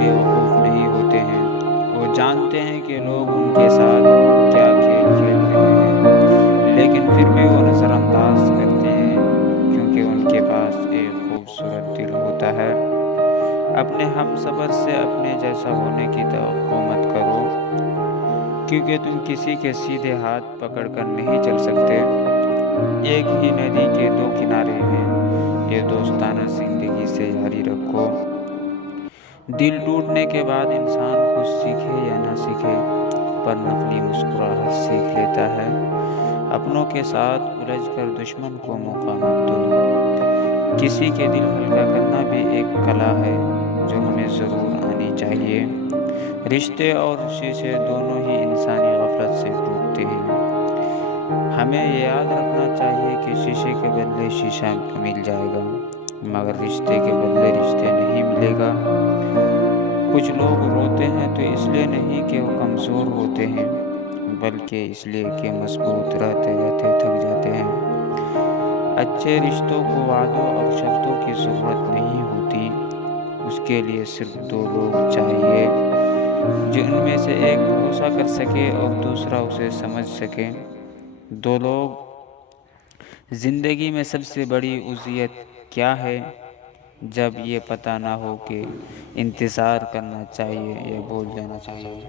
بیوقوف نہیں ہوتے ہیں، وہ جانتے ہیں کہ لوگ ان کے ساتھ کیا کھیل کھیل رہے ہیں، لیکن پھر بھی وہ نظر انداز کرتے ہیں کیونکہ ان کے پاس ایک خوبصورت دل ہوتا ہے۔ اپنے ہم سفر سے اپنے جیسا ہونے کی توقع مت کرو، کیونکہ تم کسی کے سیدھے ہاتھ پکڑ کر نہیں چل سکتے۔ ایک ہی ندی کے دو کنارے ہیں، یہ دوستانہ زندگی سے یاری رکھو۔ دل ٹوٹنے کے بعد انسان کچھ سیکھے یا نہ سیکھے، پر نقلی مسکراہٹ سیکھ لیتا ہے۔ اپنوں کے ساتھ الجھ کر دشمن کو موقع مت دو۔ کسی کے دل ہلکا کرنا بھی ایک کلا ہے جو ہمیں ضرور آنی چاہیے۔ رشتے اور شیشے دونوں ہی انسانی غفلت سے ٹوٹتے ہیں۔ ہمیں یہ یاد رکھنا چاہیے کہ شیشے کے بدلے شیشہ مل جائے گا، مگر رشتے کے بدلے رشتے نہیں ملے گا۔ کچھ لوگ روتے ہیں تو اس لیے نہیں کہ وہ کمزور ہوتے ہیں، بلکہ اس لیے کہ مضبوط رہتے رہتے تھک جاتے ہیں۔ اچھے رشتوں کو وعدوں اور شرطوں کی ضرورت نہیں ہوتی، اس کے لیے صرف دو لوگ چاہیے جو ان میں سے ایک بھروسہ کر سکے اور دوسرا اسے سمجھ سکے۔ دو لوگ۔ زندگی میں سب سے بڑی اذیت کیا ہے؟ جب یہ پتہ نہ ہو کہ انتظار کرنا چاہیے یا بھول جانا چاہیے۔